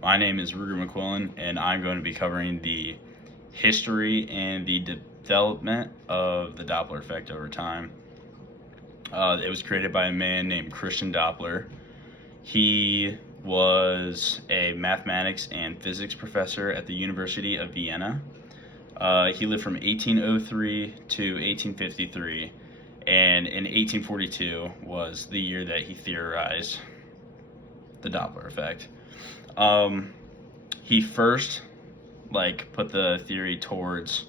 My name is Mcquillen, and I'm going to be covering the history and the development of the Doppler effect over time. It was created by a man named Christian Doppler. He was a mathematics and physics professor at the University of Vienna. He lived from 1803 to 1853, and in 1842 was the year that he theorized the Doppler effect. He first put the theory towards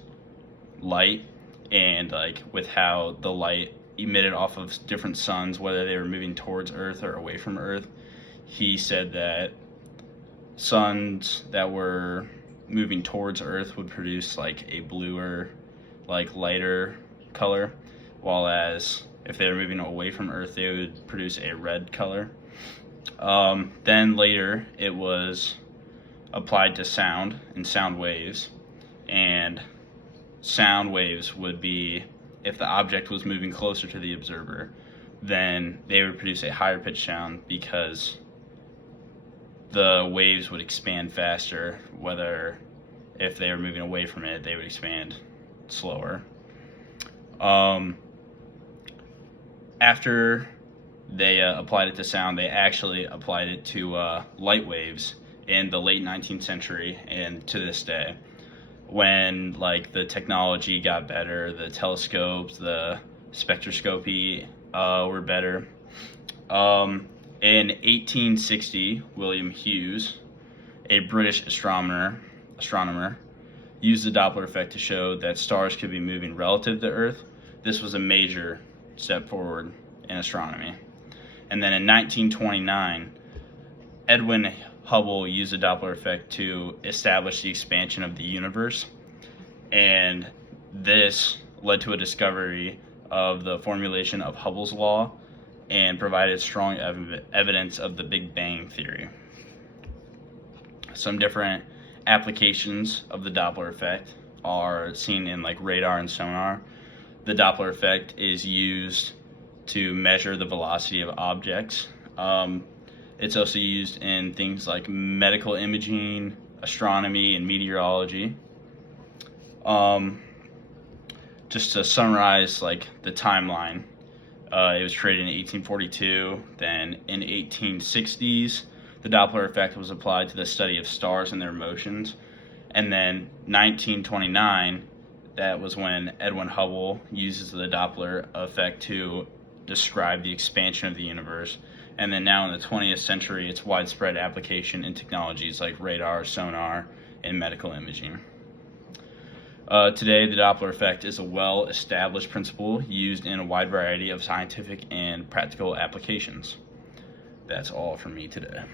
light and with how the light emitted off of different suns, whether they were moving towards Earth or away from Earth. He said that suns that were moving towards Earth would produce a bluer, lighter color, while as if they were moving away from Earth, they would produce a red color. Then later it was applied to sound and sound waves, and sound waves would be if the object was moving closer to the observer, then they would produce a higher pitch sound because the waves would expand faster, whether if they were moving away from it, they would expand slower. After they applied it to sound, they actually applied it to light waves in the late 19th century and to this day, when the technology got better, the telescopes, the spectroscopy were better. In 1860, William Hughes, a British astronomer, used the Doppler effect to show that stars could be moving relative to Earth. This was a major step forward in astronomy. And then in 1929, Edwin Hubble used the Doppler effect to establish the expansion of the universe, and this led to a discovery of the formulation of Hubble's law and provided strong evidence of the Big Bang theory. Some different applications of the Doppler effect are seen in radar and sonar. The Doppler effect is used to measure the velocity of objects. It's also used in things like medical imaging, astronomy, and meteorology. Just to summarize the timeline, it was created in 1842. Then in 1860s, the Doppler effect was applied to the study of stars and their motions. And then 1929, that was when Edwin Hubble uses the Doppler effect to describe the expansion of the universe. And then now in the 20th century, it's widespread application in technologies like radar, sonar, and medical imaging. Today, the Doppler effect is a well-established principle used in a wide variety of scientific and practical applications. That's all for me today.